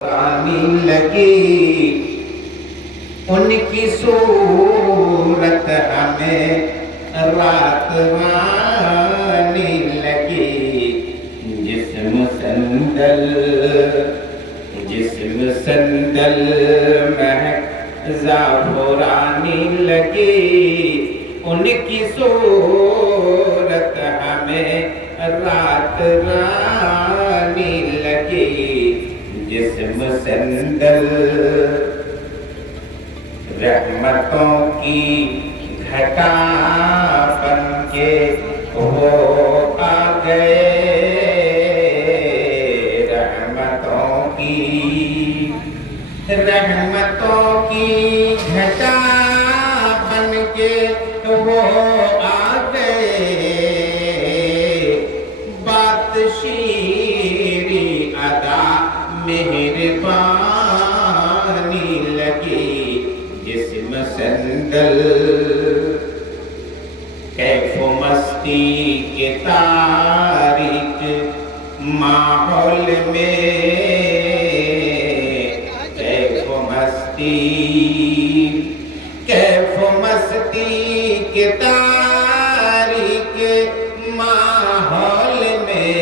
आने लगी उनकी सूरत हमें रात आने लगी। जिस्म संदल महक ज़ाफ़रानी लगी। उनकी सूरत हमें रात आने लगी। जिस्म संदल रहमतों की घटा बन के वो आ गए। रहमतों की घटा बन के वो आ गए। बात शीरी अदा मेहरबानी लगी। जिस्म संदल कैफो मस्ती के तारीक माहौल में। कैफो मस्ती के तारीक माहौल में।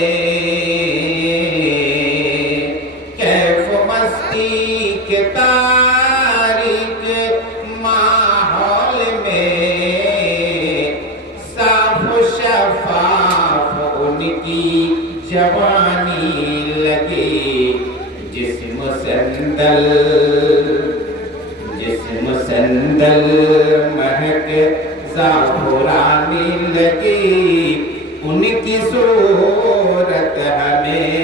कैफो मस्ती के तारीक माहौल में। साफ शफाफ उनकी जवानी लगी। जिस्म संदल महक ज़ाफ़रानी लगी। उनकी सूरत हमें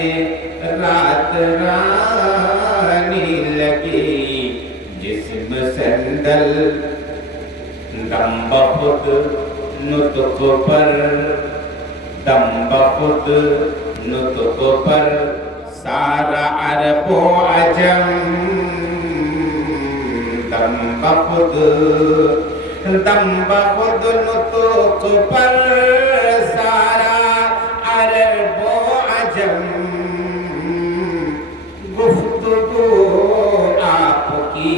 रात रानी लगी। जिस्म संदल दम बखुद नुत्क़ पर सारा अरब व अजम। दम बखुद नुत्क़ पर सारा अरब व अजम। गुफ्तगू आपकी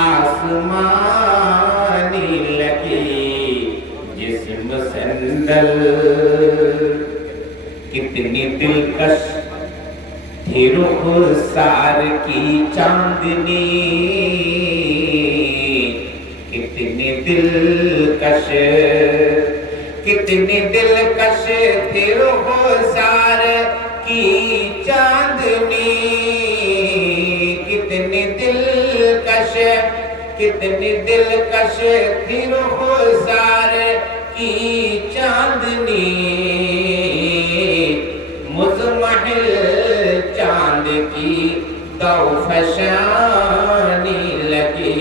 आसमानी लगी। जिस्म संदल कितनी दिलकश थी रुख़सार की चांदनी। कितनी दिलकश थी रुख़सार की चांदनी। कितनी दिलकश थी रुख़सार की चांदनी। मुज़महिल चांद की दौफशानी लगी।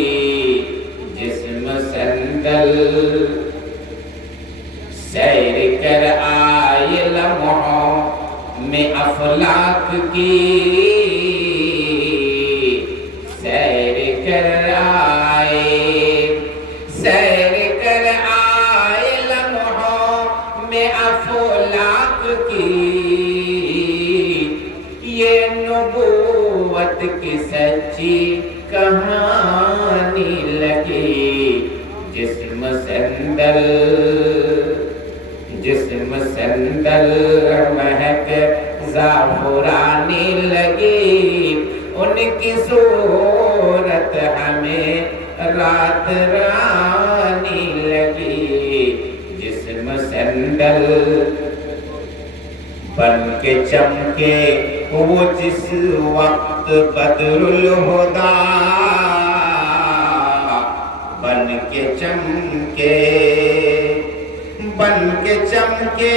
जिस्म संदल सैर कर आए लम्हों में अफलाक की। सैर कर आए लम्हों में अफलाक की। ये नबूवत की सच्ची कहानी लगी। जिस्म संदल महक ज़ाफ़रानी लगी। उनकी सूरत हमें रात रानी लगी। जिस्म संदल बन के चमके वो जिस वक्त बदरुल हुदा। बन के चमके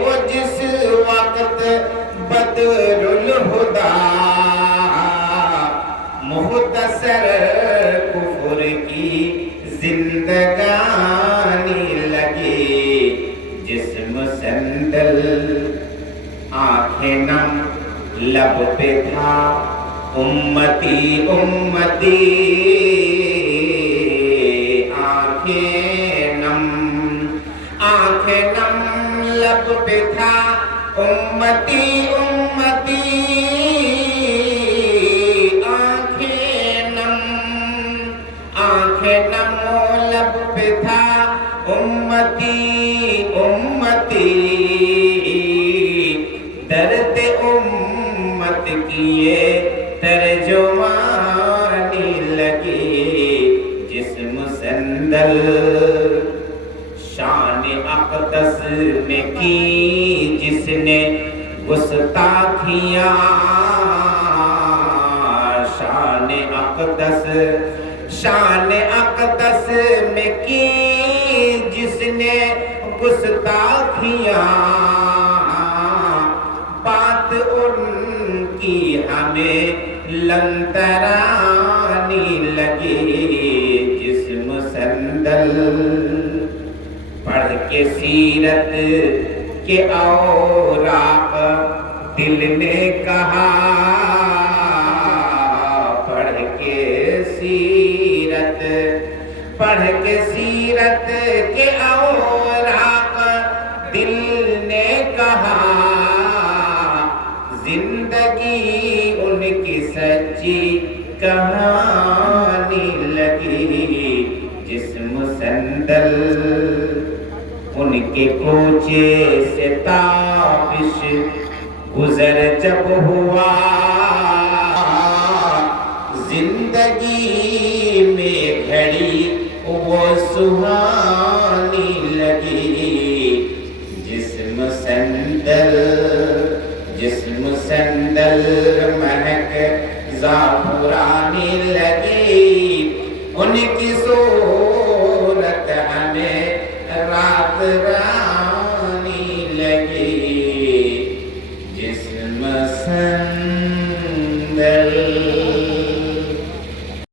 वो जिस वक्त बदरुल हुदा। मुख्तसर कुफ्र की जिंदगानी लगी। जिस्म संदल आँखें नम लब पे था उम्मती उम्मती। आँखें नम लब पे था उम्मती उम्मती। आँखियाँ शान अक़दस में की जिसने गुस्ताखियाँ, बात उनकी हमें लंतरानी लगी। जिस्म संदल पढ़ के सीरत के औराक़ दिल ने कहा, पढ़ के सीरत के औराक़ दिल ने कहा, जिंदगी उनकी सच्ची कहानी लगी। जिस्म संदल उनके कोचे से ताबिश गुजर जब हुआ, जिंदगी में घड़ी वो सुहानी लगी। जिस्म संदल महक ज़ाफ़रानी लगी। उनकी